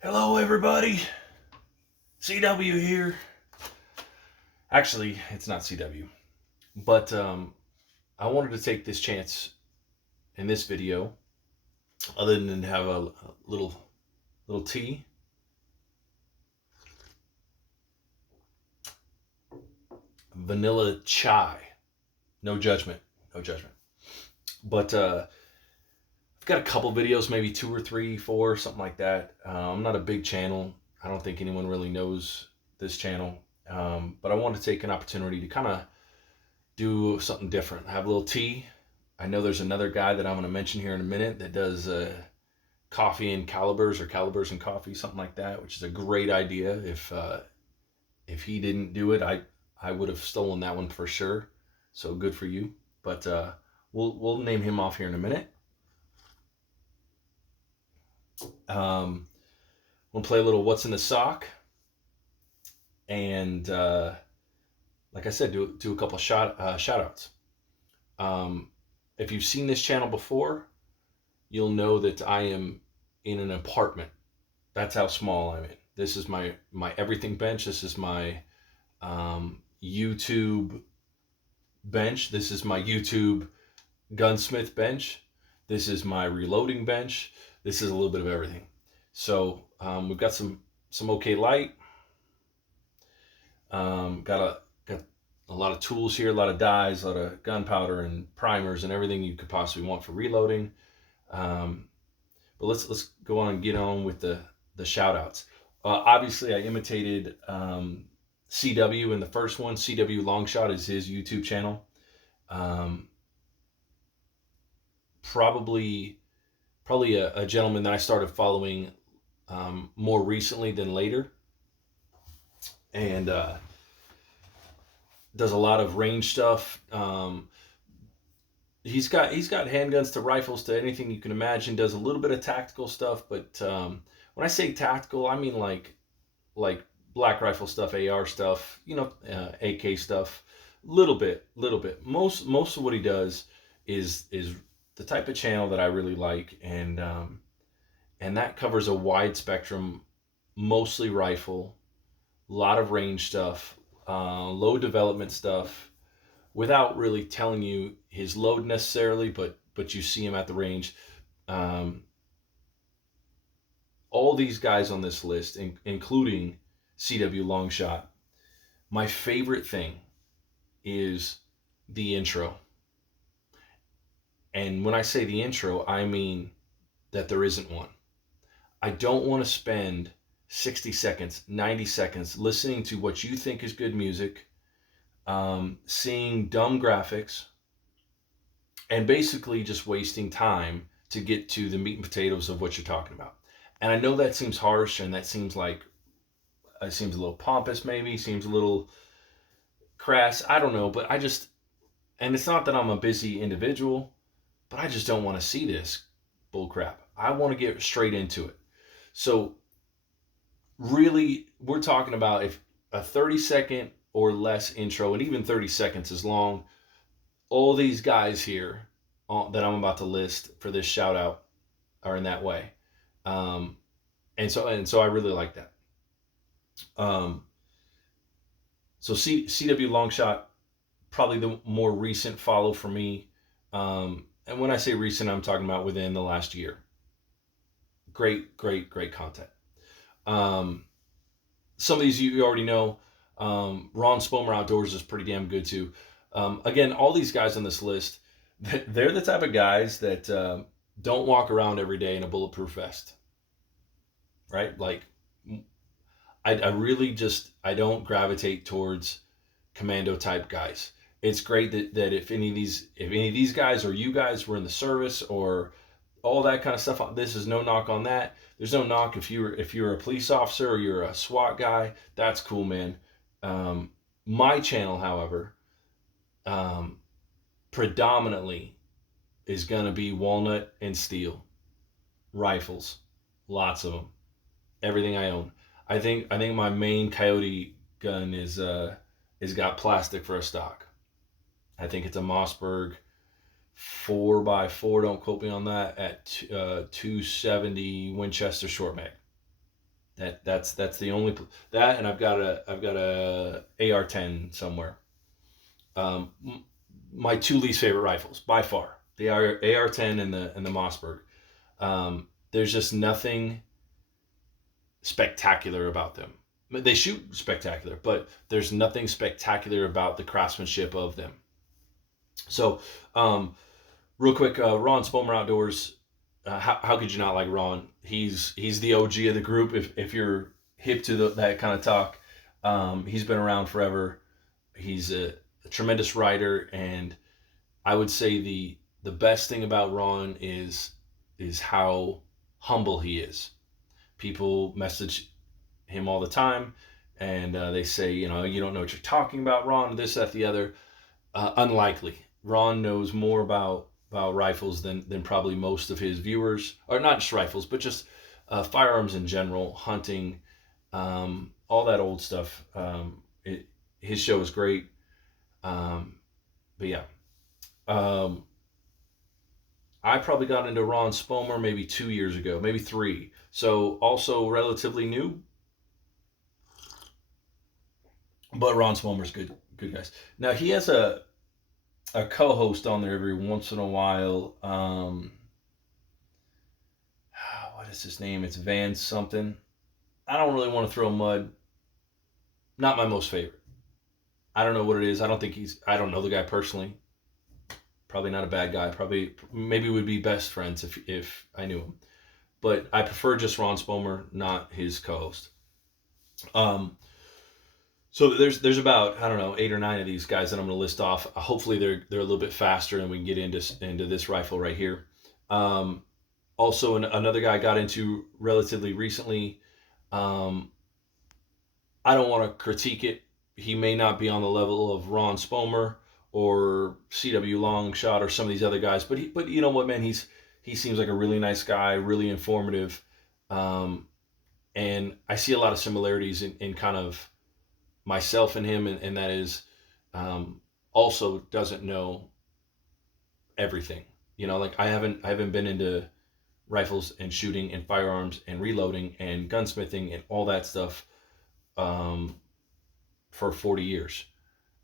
Hello, everybody. CW here. Actually, it's not CW, but I wanted to take this chance in this video, other than have a little tea, vanilla chai. No judgment, no judgment. But I've got a couple videos, maybe two or three, four, something like that. I'm not a big channel. I don't think anyone really knows this channel, but I wanted to take an opportunity to kind of do something different. Have a little tea. I know there's another guy that I'm going to mention here in a minute that does coffee and calibers, or calibers and coffee, something like that, which is a great idea. If he didn't do it, I would have stolen that one for sure. So good for you. But we'll name him off here in a minute. We'll play a little "What's in the Sock," and like I said, do a couple shout outs. If you've seen this channel before, you'll know that I am in an apartment. That's how small I'm in. This is my everything bench. This is my YouTube bench. This is my YouTube gunsmith bench. This is my reloading bench. This is a little bit of everything. So we've got some okay light. Got a lot of tools here, a lot of dyes, a lot of gunpowder and primers and everything you could possibly want for reloading. But let's go on and get on with the shout outs. Obviously, I imitated CW in the first one. CW Longshot is his YouTube channel. Probably a gentleman that I started following more recently than later, and does a lot of range stuff. He's got handguns to rifles to anything you can imagine. Does a little bit of tactical stuff, but when I say tactical, I mean like black rifle stuff, AR stuff, AK stuff. Little bit. Most of what he does is the type of channel that I really like, and that covers a wide spectrum, mostly rifle, a lot of range stuff, low development stuff, without really telling you his load necessarily, but you see him at the range. All these guys on this list, including CW Longshot, my favorite thing is the intro. And when I say the intro, I mean that there isn't one. I don't want to spend 60 seconds, 90 seconds listening to what you think is good music, seeing dumb graphics, and basically just wasting time to get to the meat and potatoes of what you're talking about. And I know that seems harsh, and that seems like it seems a little pompous, maybe seems a little crass. I don't know, but and it's not that I'm a busy individual, but I just don't want to see this bull crap. I want to get straight into it. So really, we're talking about if a 30-second or less intro, and even 30 seconds is long. All these guys here that I'm about to list for this shout out are in that way. And so I really like that. So CW Longshot, probably the more recent follow for me. And when I say recent, I'm talking about within the last year. Great content. Some of these you already know. Ron Spomer Outdoors is pretty damn good too. Again, all these guys on this list, they're the type of guys that don't walk around every day in a bulletproof vest, right? Like, I really I don't gravitate towards commando type guys. It's great that if any of these guys or you guys were in the service or all that kind of stuff, this is no knock on that. There's no knock if you're a police officer or you're a SWAT guy. That's cool, man. My channel, however, predominantly is gonna be walnut and steel rifles, lots of them, everything I own. I think my main Coyote gun is got plastic for a stock. I think it's a Mossberg 4x4. Don't quote me on that. At 270 Winchester short mag. That's the only that, and I've got a AR-10 somewhere. Um, my two least favorite rifles by far, the AR-10 and the Mossberg. There's just nothing spectacular about them. They shoot spectacular, but there's nothing spectacular about the craftsmanship of them. So, real quick, Ron Spomer Outdoors. How could you not like Ron? He's the OG of the group. If you're hip to that kind of talk, he's been around forever. He's a tremendous writer, and I would say the best thing about Ron is how humble he is. People message him all the time, and they say, you know, you don't know what you're talking about, Ron. This, that, the other. Unlikely. Ron knows more about rifles than probably most of his viewers, or not just rifles, but just firearms in general, hunting, all that old stuff. His show is great. But yeah, I probably got into Ron Spomer maybe 2 years ago, maybe 3. So also relatively new, but Ron Spomer's good guys. Now he has a co-host on there every once in a while. What is his name? It's Van something. I don't really want to throw mud. Not my most favorite. I don't know what it is. I don't know the guy personally. Probably not a bad guy. Maybe would be best friends if I knew him. But I prefer just Ron Spomer, not his co-host. So there's about, I don't know, 8 or 9 of these guys that I'm going to list off. Hopefully they're a little bit faster and we can get into this rifle right here. Also another guy I got into relatively recently. I don't want to critique it. He may not be on the level of Ron Spomer or CW Longshot or some of these other guys, but you know what, man, he seems like a really nice guy, really informative, and I see a lot of similarities in kind of myself and him, and that is also doesn't know everything. You know, like I haven't been into rifles and shooting and firearms and reloading and gunsmithing and all that stuff for 40 years.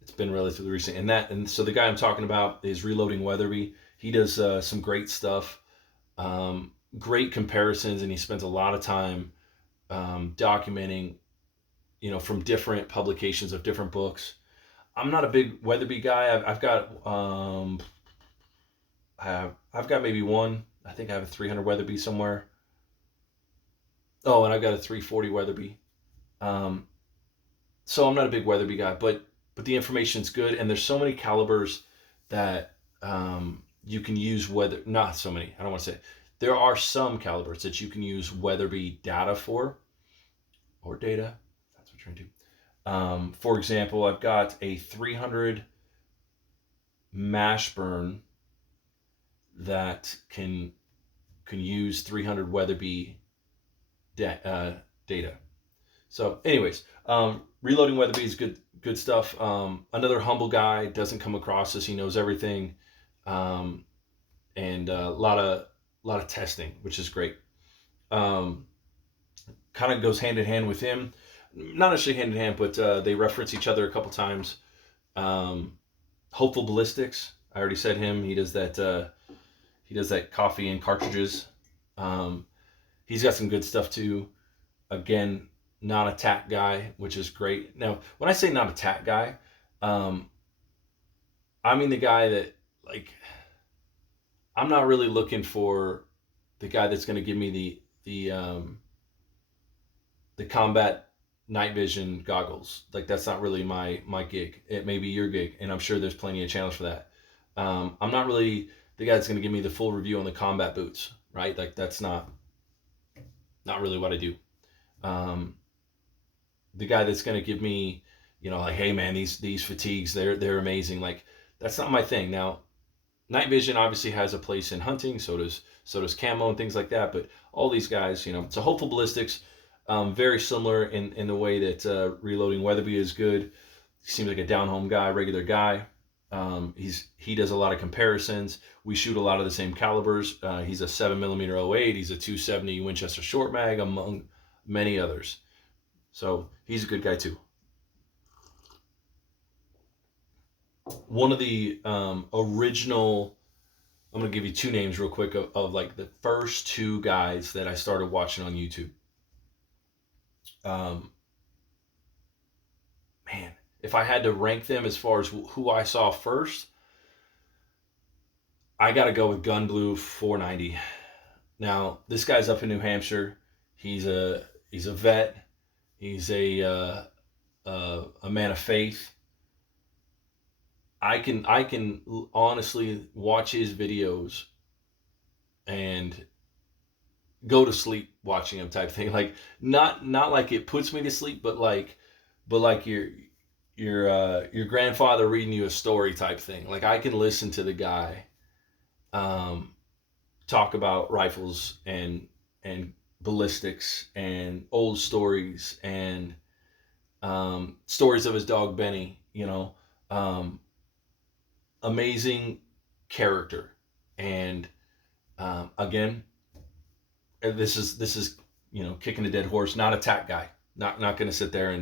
It's been relatively recent, and so the guy I'm talking about is Reloading Weatherby. He does some great stuff, great comparisons, and he spends a lot of time documenting, you know, from different publications of different books. I'm not a big Weatherby guy. I've got maybe one. I think I have a 300 Weatherby somewhere. Oh, and I've got a 340 Weatherby. So I'm not a big Weatherby guy, but the information's good, and there's so many calibers that you can use not so many. I don't want to say. There are some calibers that you can use Weatherby data for, or data. That's what you're into. For example, I've got a 300 Mashburn that can use 300 Weatherby data. So, anyways, Reloading Weatherby is good stuff. Another humble guy, doesn't come across as he knows everything, and a lot of testing, which is great. Kind of goes hand in hand with him, not necessarily hand in hand, but they reference each other a couple times. Hopeful Ballistics, I already said him. He does that coffee and cartridges. He's got some good stuff too. Again, not a tack guy, which is great. Now, when I say not a tack guy, I mean the guy that, like, I'm not really looking for the guy that's going to give me the combat night vision goggles. Like, that's not really my gig. It may be your gig, and I'm sure there's plenty of channels for that. I'm not really the guy that's going to give me the full review on the combat boots, right? Like, that's not really what I do. The guy that's going to give me, you know, like, hey man, these fatigues, they're amazing. Like, that's not my thing. Now, night vision obviously has a place in hunting. So does camo and things like that. But all these guys, you know, so Hopeful Ballistics, very similar in the way that Reloading Weatherby is good. He seems like a down home guy, regular guy. He does a lot of comparisons. We shoot a lot of the same calibers. He's a 7mm 08. He's a 270 Winchester short mag, many others. So he's a good guy too. One of the original, I'm gonna give you two names real quick of like the first two guys that I started watching on YouTube. Um, Man, if I had to rank them as far as who I saw first, I got to go with Gunblue 490. Now, this guy's up in New Hampshire. He's a vet. He's a man of faith. I can honestly watch his videos and go to sleep watching him type thing. Like not like it puts me to sleep, but like your grandfather reading you a story type thing. Like I can listen to the guy um, talk about rifles and ballistics and old stories and stories of his dog Benny. Um, Amazing character, and again, this is kicking a dead horse. Not a tack guy. Not going to sit there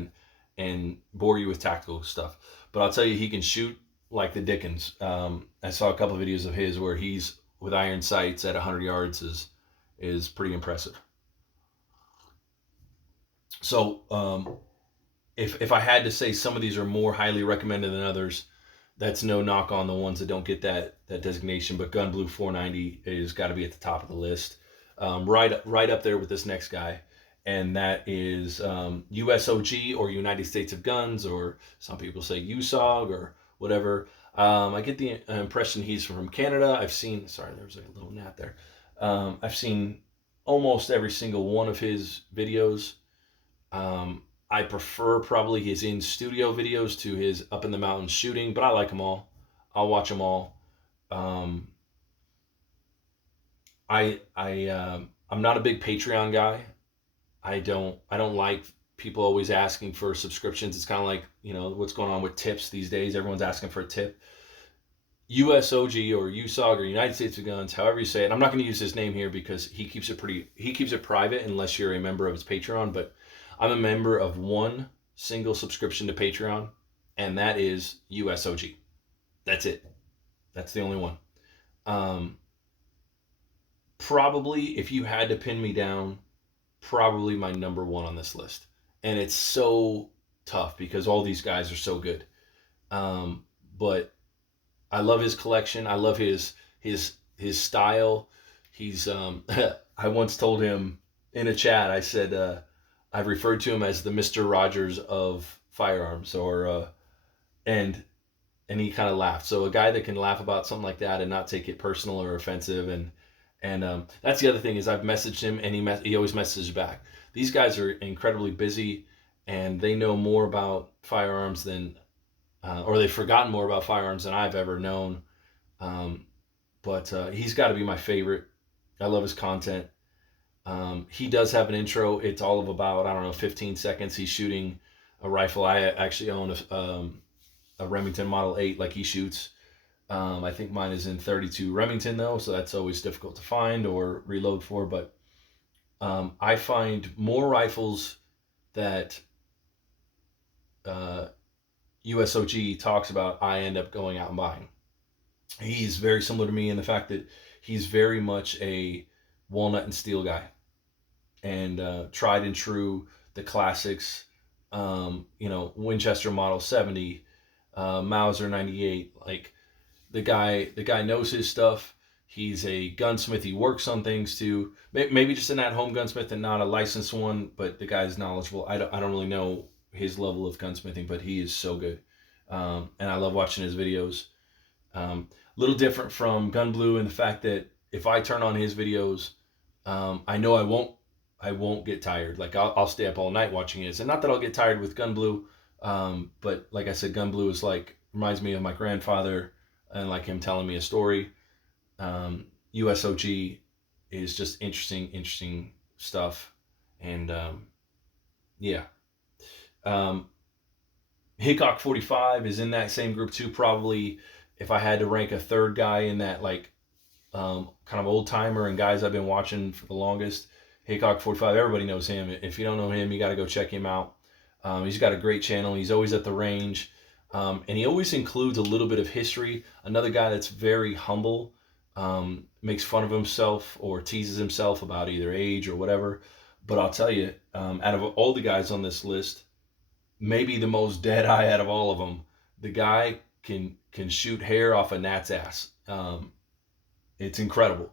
and bore you with tactical stuff. But I'll tell you, he can shoot like the Dickens. I saw a couple of videos of his where he's with iron sights at 100 yards is pretty impressive. So if I had to say some of these are more highly recommended than others, that's no knock on the ones that don't get that designation. But Gunblue 490 is got to be at the top of the list, right up there with this next guy, and that is USOG, or United States of Guns, or some people say USOG or whatever. I get the impression he's from Canada. I've seen, sorry, there was a little gnat there. I've seen almost every single one of his videos. I prefer probably his in studio videos to his up in the mountains shooting, but I like them all. I'll watch them all. Um, I'm not a big Patreon guy. I don't like people always asking for subscriptions. It's kind of like what's going on with tips these days. Everyone's asking for a tip. USOG or USOG or United States of Guns, however you say it. I'm not going to use his name here because he keeps it private unless you're a member of his Patreon. But I'm a member of one single subscription to Patreon, and that is USOG. That's it. That's the only one. Probably, if you had to pin me down, probably my number one on this list. And it's so tough because all these guys are so good. But I love his collection. I love his style. He's I once told him in a chat. I said I've referred to him as the Mr. Rogers of firearms, or and he kind of laughed. So a guy that can laugh about something like that and not take it personal or offensive, and that's the other thing is I've messaged him and he always messages back. These guys are incredibly busy, and they know more about firearms than or they've forgotten more about firearms than I've ever known. But he's got to be my favorite. I love his content. He does have an intro. It's all of about, I don't know, 15 seconds. He's shooting a rifle. I actually own a Remington Model 8 like he shoots. I think mine is in 32 Remington though, so that's always difficult to find or reload for. But I find more rifles that USOG talks about, I end up going out and buying. He's very similar to me in the fact that he's very much a walnut and steel guy, and tried and true, the classics, Winchester Model 70, Mauser 98. Like the guy knows his stuff. He's a gunsmith. He works on things too. Maybe just an at-home gunsmith and not a licensed one, but the guy's knowledgeable. I don't really know his level of gunsmithing, but he is so good. And I love watching his videos. Little different from Gunblue in the fact that if I turn on his videos, I know I won't get tired. Like I'll stay up all night watching his, and not that I'll get tired with Gunblue, but like I said, Gunblue is like, reminds me of my grandfather and like him telling me a story. USOG is just interesting stuff, and yeah. Hickok 45 is in that same group too. Probably, if I had to rank a third guy in that, like kind of old timer and guys I've been watching for the longest, Haycock 45. Everybody knows him. If you don't know him, you got to go check him out. He's got a great channel. He's always at the range. And he always includes a little bit of history. Another guy that's very humble, makes fun of himself or teases himself about either age or whatever. But I'll tell you, out of all the guys on this list, maybe the most dead eye out of all of them, the guy can shoot hair off a gnat's ass. It's incredible.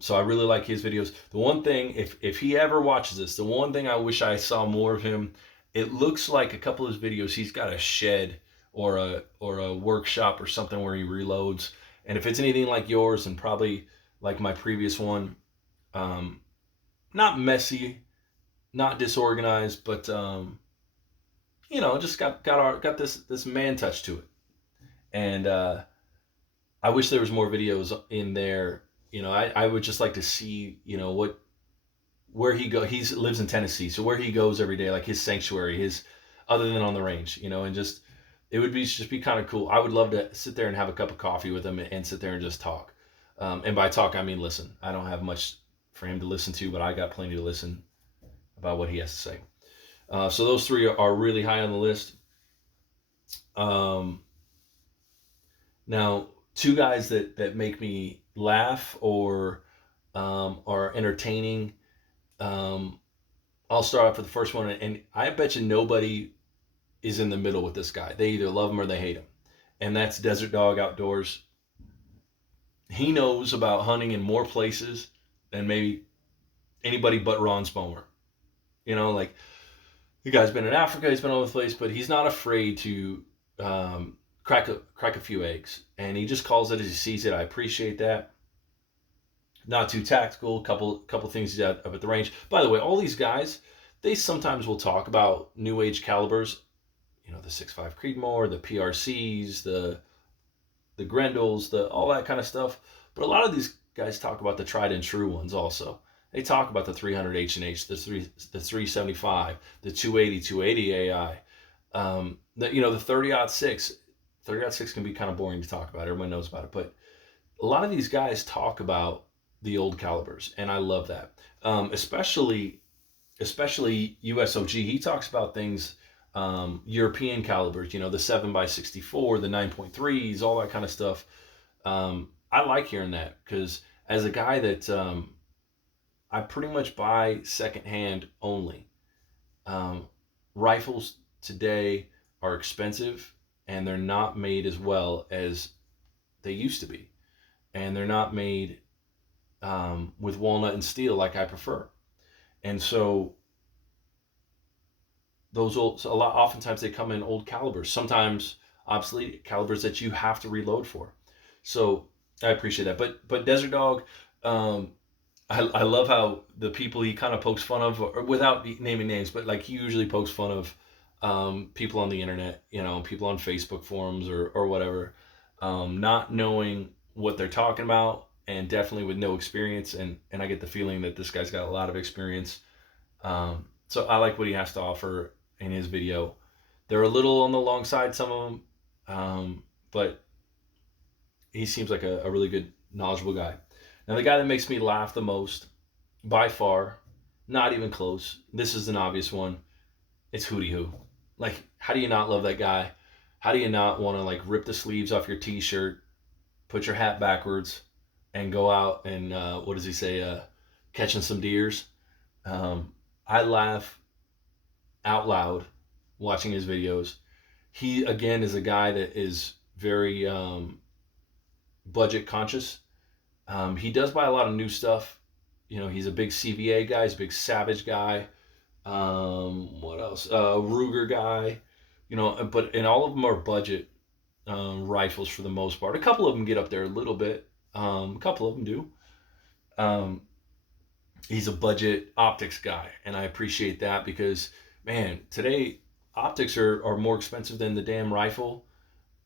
So I really like his videos. The one thing, if he ever watches this, the one thing I wish I saw more of him, it looks like a couple of his videos, he's got a shed or a workshop or something where he reloads. And if it's anything like yours and probably like my previous one, not messy, not disorganized, but just got this man touch to it. And I wish there was more videos in there. I would just like to see, where he go. He lives in Tennessee, so where he goes every day, like his sanctuary, other than on the range, and just it would just be kind of cool. I would love to sit there and have a cup of coffee with him and sit there and just talk. And by talk, I mean listen. I don't have much for him to listen to, but I got plenty to listen about what he has to say. So those three are really high on the list. Now, two guys that make me laugh or are entertaining. I'll start off with the first one, and I bet you nobody is in the middle with this guy. They either love him or they hate him, and that's Desert Dog Outdoors. He knows about hunting in more places than maybe anybody but Ron Spomer. Like the guy's been in Africa, he's been all over the place, but he's not afraid to crack a few eggs, and he just calls it as he sees it. I appreciate that. Not too tactical. Couple things he's up at the range. By the way, all these guys, they sometimes will talk about new age calibers. The 6.5 Creedmoor, the PRCs, the Grendels, all that kind of stuff. But a lot of these guys talk about the tried and true ones also. They talk about the 300 H&H, the 375, the 280 AI, the 30-06. 30-06 can be kind of boring to talk about. Everyone knows about it, but a lot of these guys talk about the old calibers, and I love that. Especially USOG. He talks about things, European calibers, the 7x64, the 9.3s, all that kind of stuff. I like hearing that because as a guy that I pretty much buy secondhand only. Rifles today are expensive, and they're not made as well as they used to be, and they're not made with walnut and steel like I prefer. And so oftentimes they come in old calibers, sometimes obsolete calibers that you have to reload for. So I appreciate that. But Desert Dog, I love how the people he kind of pokes fun of, or without naming names, but like he usually pokes fun of people on the internet, people on Facebook forums or whatever, not knowing what they're talking about, and definitely with no experience. And I get the feeling that this guy's got a lot of experience. So I like what he has to offer in his video. They're a little on the long side, some of them, but he seems like a really good, knowledgeable guy. Now, the guy that makes me laugh the most, by far, not even close, this is an obvious one, it's Hootie Hoo. Like, how do you not love that guy? How do you not want to, like, rip the sleeves off your t-shirt, put your hat backwards, and go out and, what does he say, catching some deers? I laugh out loud watching his videos. He, again, is a guy that is very budget conscious. He does buy a lot of new stuff. He's a big CVA guy. He's a big Savage guy. What else? Ruger guy. And all of them are budget rifles for the most part. A couple of them get up there a little bit. A couple of them do. He's a budget optics guy, and I appreciate that because, man, today optics are more expensive than the damn rifle.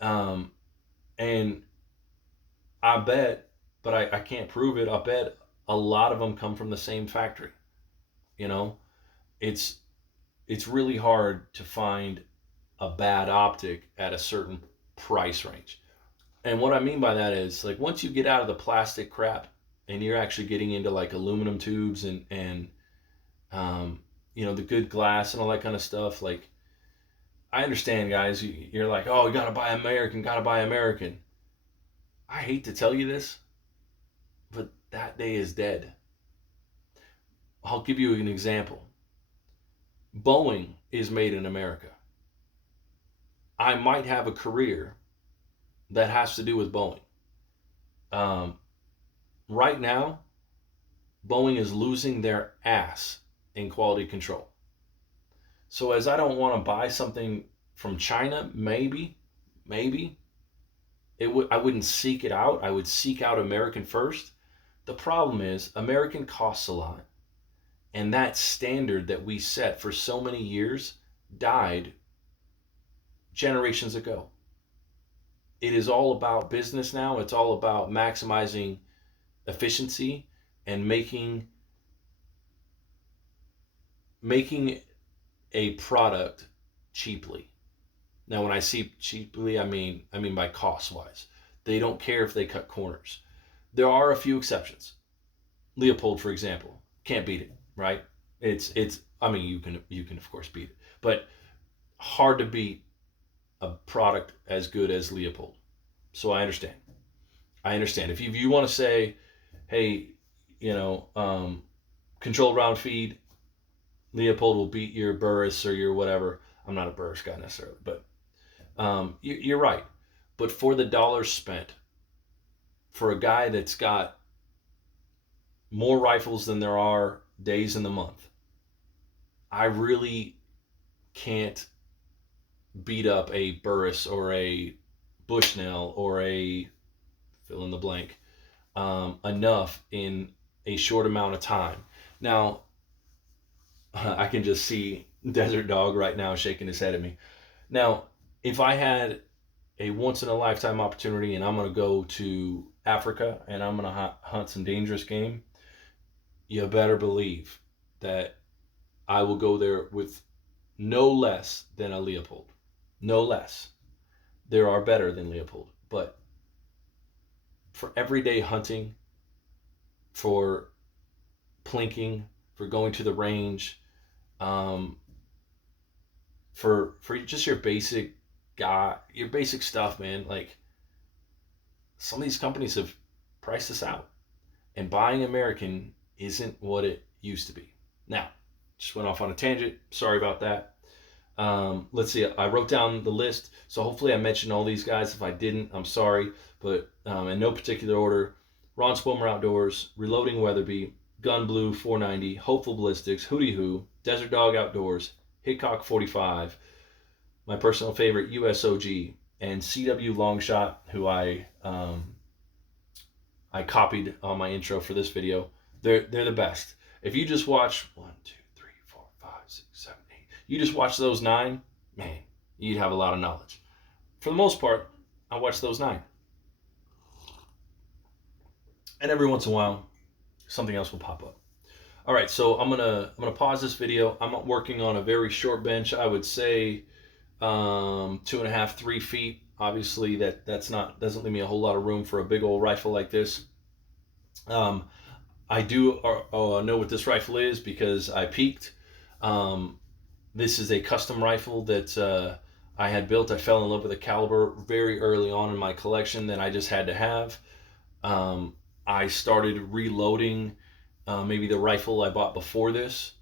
And I bet, but I can't prove it, I bet a lot of them come from the same factory. It's really hard to find a bad optic at a certain price range. And what I mean by that is, like, once you get out of the plastic crap and you're actually getting into like aluminum tubes and the good glass and all that kind of stuff. Like, I understand, guys. You're like, oh, you gotta buy American, gotta buy American. I hate to tell you this, but that day is dead. I'll give you an example. Boeing is made in America. I might have a career that has to do with Boeing. Right now, Boeing is losing their ass in quality control. So as I don't want to buy something from China, maybe I wouldn't seek it out. I would seek out American first. The problem is American costs a lot. And that standard that we set for so many years died generations ago. It is all about business now. It's all about maximizing efficiency and making a product cheaply. Now, when I say cheaply, I mean by cost wise. They don't care if they cut corners. There are a few exceptions. Leopold, for example, can't beat it, right? It's I mean, you can of course beat it, but hard to beat a product as good as Leopold. So I understand. If you want to say, hey, controlled round feed, Leopold will beat your Burris or your whatever. I'm not a Burris guy necessarily, but you're right. But for the dollars spent, for a guy that's got more rifles than there are days in the month, I really can't beat up a Burris or a Bushnell or a fill in the blank enough in a short amount of time. Now, I can just see Desert Dog right now shaking his head at me. Now, if I had a once in a lifetime opportunity and I'm going to go to Africa and I'm going to hunt some dangerous game, you better believe that I will go there with no less than a Leopold. No less. There are better than Leopold, but for everyday hunting, for plinking, for going to the range, for just your basic stuff, man. Like, some of these companies have priced us out, and buying American isn't what it used to be. Now, just went off on a tangent. Sorry about that. Let's see. I wrote down the list, so hopefully I mentioned all these guys. If I didn't, I'm sorry. But in no particular order: Ron Spomer Outdoors, Reloading Weatherby, Gun Blue 490, Hopeful Ballistics, Hootie Hoo, Desert Dog Outdoors, Hickok 45, my personal favorite USOG, and CW Longshot, who I copied on my intro for this video. They're the best. If you just watch 1, 2, 3, 4, 5, 6, 7, 8, you just watch those 9, man, you'd have a lot of knowledge. For the most part, I watch those 9. And every once in a while, something else will pop up. All right, so I'm gonna pause this video. I'm working on a very short bench. I would say 2.5, 3 feet. Obviously, doesn't leave me a whole lot of room for a big old rifle like this. I do know what this rifle is because I peeked. This is a custom rifle that I had built. I fell in love with the caliber very early on in my collection that I just had to have. I started reloading maybe the rifle I bought before this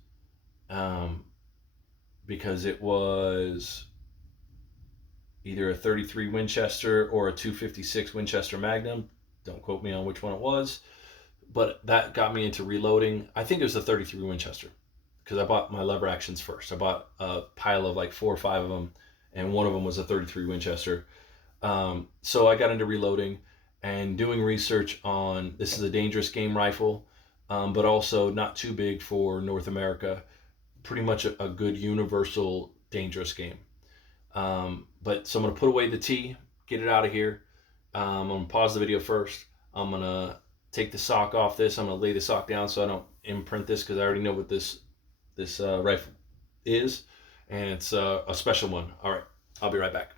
because it was either a 33 Winchester or a 256 Winchester Magnum. Don't quote me on which one it was, but that got me into reloading. I think it was the 33 Winchester because I bought my lever actions first. I bought a pile of like 4 or 5 of them, and one of them was a 33 Winchester. So I got into reloading and doing research on, this is a dangerous game rifle, but also not too big for North America. Pretty much a good universal dangerous game. But so I'm going to put away the T, get it out of here. I'm going to pause the video first. I'm going to take the sock off this. I'm going to lay the sock down so I don't imprint this because I already know what this rifle is. And it's a special one. All right, I'll be right back.